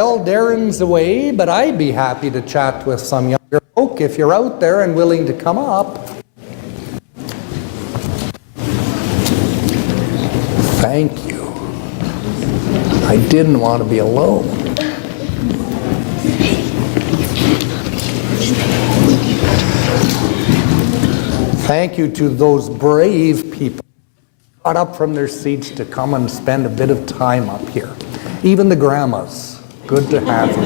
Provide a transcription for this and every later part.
Well, Darren's away, but I'd be happy to chat with some younger folk if you're out there and willing to come up. Thank you. I didn't want to be alone. Thank you to those brave people who got up from their seats to come and spend a bit of time up here. Even the grandmas. Good to have you.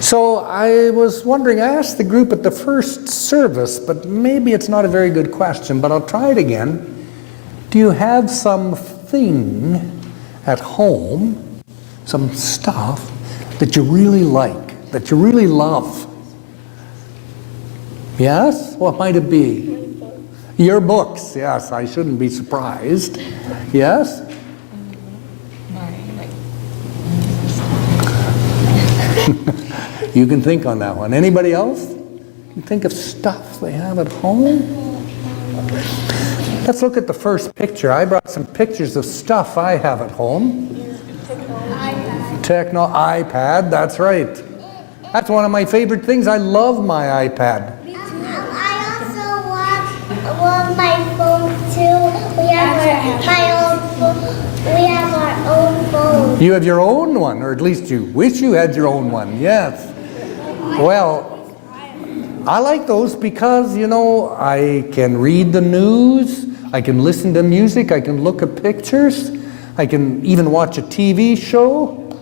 So I was wondering, I asked the group at the first service, but maybe it's not a very good question, but I'll try it again. Do you have something at home, some stuff that you really like, that you really love? Yes? What might it be? Your books, yes, I shouldn't be surprised. Yes? You can think on that one. Anybody else? You think of stuff they have at home? Let's look at the first picture. I brought some pictures of stuff I have at home. iPad, that's right. That's one of my favorite things. I love my iPad. I also love my phone too. We have our own phone. You have your own one, or at least you wish you had your own one, yes. Well, I like those because, you know, I can read the news, I can listen to music, I can look at pictures, I can even watch a TV show,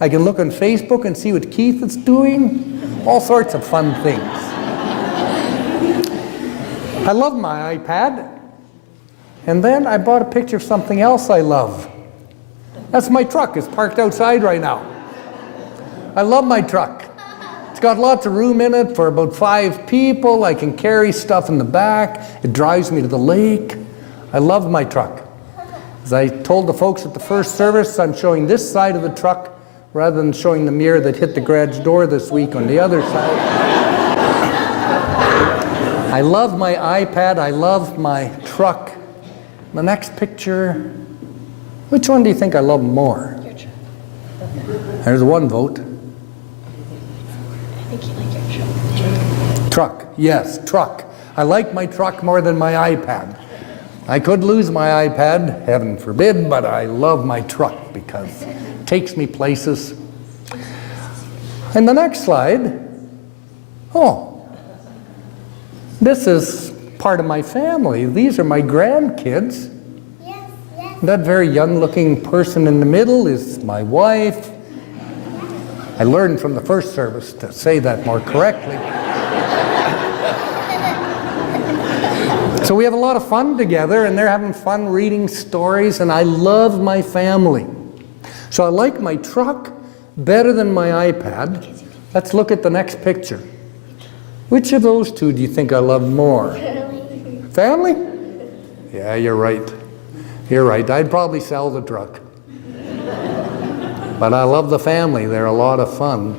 I can look on Facebook and see what Keith is doing, all sorts of fun things. I love my iPad, and then I bought a picture of something else I love. That's my truck. It's parked outside right now. I love my truck. It's got lots of room in it for about 5 people. I can carry stuff in the back. It drives me to the lake. I love my truck. As I told the folks at the first service, I'm showing this side of the truck rather than showing the mirror that hit the garage door this week on the other side. I love my iPad. I love my truck. The next picture, which one do you think I love more? There's one vote. I think you like your truck. Truck, yes, truck. I like my truck more than my iPad. I could lose my iPad, heaven forbid, but I love my truck because it takes me places. And the next slide, this is part of my family. These are my grandkids. Yes. That very young-looking person in the middle is my wife. I learned from the first service to say that more correctly. So we have a lot of fun together, and they're having fun reading stories, and I love my family. So I like my truck better than my iPad. Let's look at the next picture. Which of those two do you think I love more? Family? Yeah, you're right. You're right. I'd probably sell the truck. But I love the family. They're a lot of fun.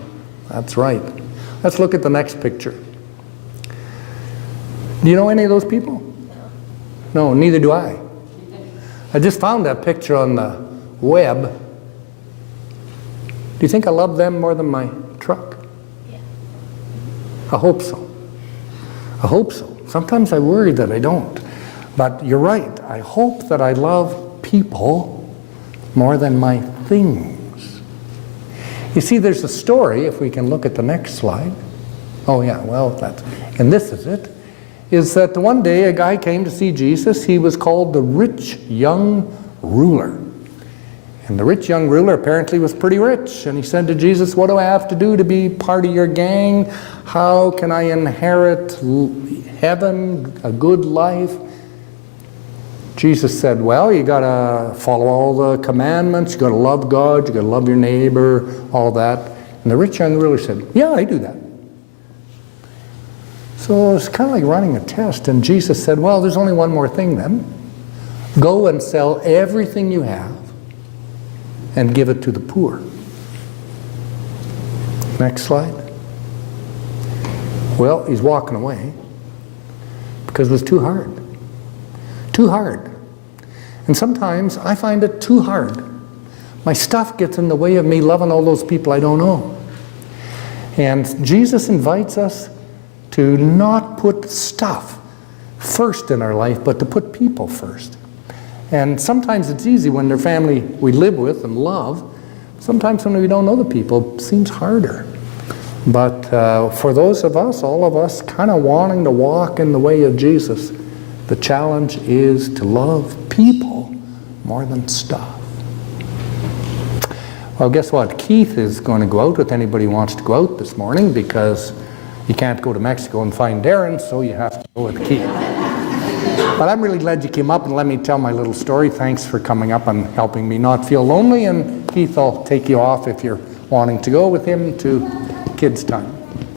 That's right. Let's look at the next picture. Do you know any of those people? No, neither do I. I just found that picture on the web. Do you think I love them more than my truck? Yeah. I hope so. I hope so. Sometimes I worry that I don't. But you're right. I hope that I love people more than my things. You see, there's a story, if we can look at the next slide. Oh yeah, well, and this is it, is that one day a guy came to see Jesus. He was called the rich young ruler. And the rich young ruler apparently was pretty rich. And he said to Jesus, what do I have to do to be part of your gang? How can I inherit heaven, a good life? Jesus said, well, you got to follow all the commandments. You got to love God. You got to love your neighbor, all that. And the rich young ruler said, yeah, I do that. So it's kind of like running a test. And Jesus said, well, there's only one more thing then. Go and sell everything you have and give it to the poor. Next slide. Well, he's walking away because it was too hard. Too hard. And sometimes I find it too hard. My stuff gets in the way of me loving all those people I don't know. And Jesus invites us to not put stuff first in our life, but to put people first. And sometimes it's easy when they're family we live with and love. Sometimes when we don't know the people, it seems harder. But for those of us, all of us, kind of wanting to walk in the way of Jesus, the challenge is to love people more than stuff. Well, guess what? Keith is going to go out if anybody wants to go out this morning, because you can't go to Mexico and find Darren, so you have to go with Keith. But I'm really glad you came up and let me tell my little story. Thanks for coming up and helping me not feel lonely. And Keith, I'll take you off if you're wanting to go with him to kids' time.